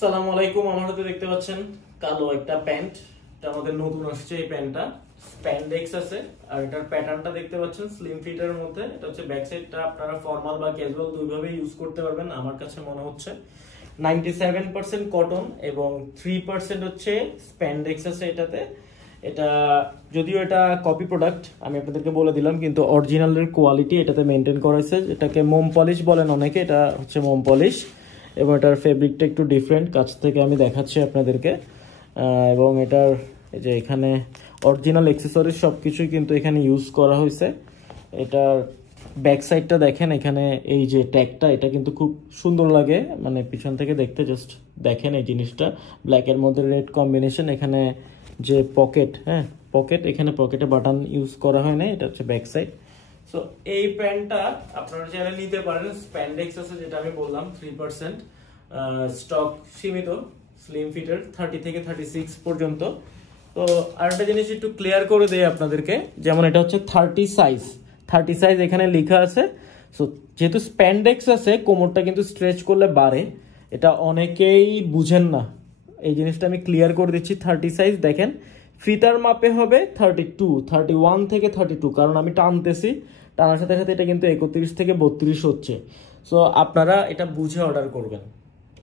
সালাম আলাইকুম। আমার হাতে দেখতে পাচ্ছেন কালো একটা প্যান্ট। এটা আমাদের নতুন আসছে। এই প্যান্টটা স্প্যান্ডেক্স আছে, আর এটার প্যাটার্নটা দেখতে পাচ্ছেন স্লিম ফিটের মধ্যে। এটা হচ্ছে ব্যাক সাইডটা আপনারা ফর্মাল বা ক্যাজুয়াল দুইভাবে ইউজ করতে পারবেন। আমার কাছে মনে হচ্ছে 97% কটন এবং 3% হচ্ছে স্প্যান্ডেক্স আছে এটাতে। এটা যদিও এটা কপি প্রোডাক্ট, আমি আপনাদেরকে বলে দিলাম, কিন্তু অরিজিনালের কোয়ালিটি এটাতে মেনটেন করা হয়েছে। এটাকে মোম পলিশ বলেন অনেকে, এটা হচ্ছে মোম পলিশ এবং এটার ফেব্রিকটা একটু ডিফারেন্ট। কাছ থেকে আমি দেখাচ্ছি আপনাদেরকে। এবং এটার এই যে এখানে অরিজিনাল অ্যাক্সেসরিজ সব কিছুই কিন্তু এখানে ইউজ করা হয়েছে। এটার ব্যাক সাইডটা দেখেন, এখানে এই যে ট্যাগটা, এটা কিন্তু খুব সুন্দর লাগে, মানে পিছন থেকে দেখতে জাস্ট দেখেন এই জিনিসটা। ব্ল্যাকের মধ্যে রেড কম্বিনেশন। এখানে যে পকেট, হ্যাঁ পকেট, এখানে পকেটে বাটন ইউজ করা হয় না। এটা হচ্ছে ব্যাক সাইড। সো এই প্যান্টটা আপনারা চাইলে নিতে পারেন। স্প্যান্ডেক্স আছে যেটা আমি বললাম 3%, স্টক সীমিত, স্লিম ফিটের 30 থেকে 36 পর্যন্ত। তো আরেকটা জিনিস একটু ক্লিয়ার করে দেই আপনাদেরকে, যেমন এটা হচ্ছে 30 সাইজ এখানে লেখা আছে। সো যেহেতু স্প্যান্ডেক্স আছে, কোমরটা কিন্তু স্ট্রেচ করলে বাড়ে, এটা অনেকেই বুঝেন না। এই জিনিসটা আমি ক্লিয়ার করে দিচ্ছি। 30 সাইজ দেখেন, ফিতার মাপে হবে 32, 31 থেকে 32, কারণ আমি টানতেছি, টানার সাথে সাথে এটা কিন্তু 31 থেকে 32 হচ্ছে। সো আপনারা এটা বুঝে অর্ডার করবেন।